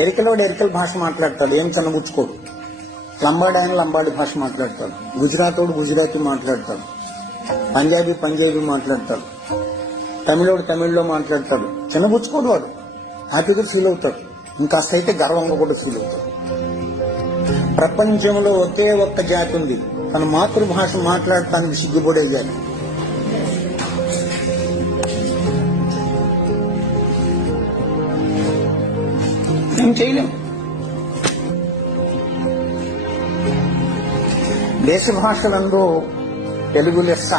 ఎరికలోడు ఎరికల భాష మాట్లాడతాడు, ఏం చిన్నబుచ్చుకోడు. లంబాడి ఆయన లంబాడి భాష మాట్లాడతాడు, గుజరాతోడు గుజరాతీ మాట్లాడతాడు, పంజాబీ పంజాబీ మాట్లాడతాడు, తమిళోడు తమిళ్లో మాట్లాడతాడు. చిన్నబుచ్చుకోడు, వాడు హ్యాపీగా ఫీల్ అవుతాడు. ఇంకాస్త అయితే గర్వంగా కూడా ఫీల్ అవుతాడు. ప్రపంచంలో ఒకే ఒక్క జాతి ఉంది తన మాతృభాష మాట్లాడటానికి సిగ్గుపడే జాతి. ఏం చేయలేం. దేశ భాషలందు తెలుగు లెస్స.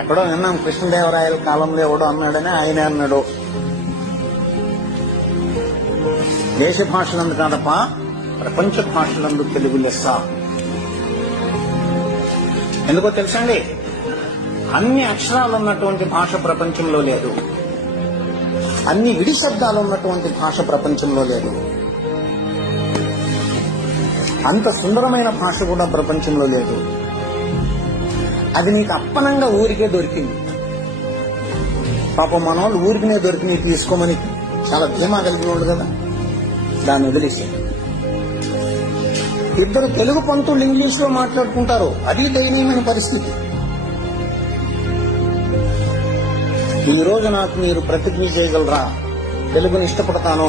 ఎక్కడో విన్నాం, కృష్ణదేవరాయల కాలంలో ఎవడో అన్నాడని ఆయన అన్నాడు. దేశ భాషలందు కాదప్ప, ప్రపంచ భాషలందు తెలుగు లెస్స. ఎందుకో తెలుసండి, అన్ని అక్షరాలు ఉన్నటువంటి భాష ప్రపంచంలో లేదు, అన్ని విడి శబ్దాలు ఉన్నటువంటి భాష ప్రపంచంలో లేదు, అంత సుందరమైన భాష కూడా ప్రపంచంలో లేదు. అది నీకు అప్పనంగా ఊరికే దొరికింది. పాపం మనోళ్ళు ఊరికినే దొరికినాయి తీసుకోమని చాలా ధీమా కలిగిన వాళ్ళు కదా, దాన్ని వదిలేసి ఇద్దరు తెలుగు పంతులు ఇంగ్లీష్ లో మాట్లాడుకుంటారు. అది దయనీయమైన పరిస్థితి. ఈ రోజు నాకు మీరు ప్రతిజ్ఞ చేయగలరా, తెలుగుని ఇష్టపడతాను,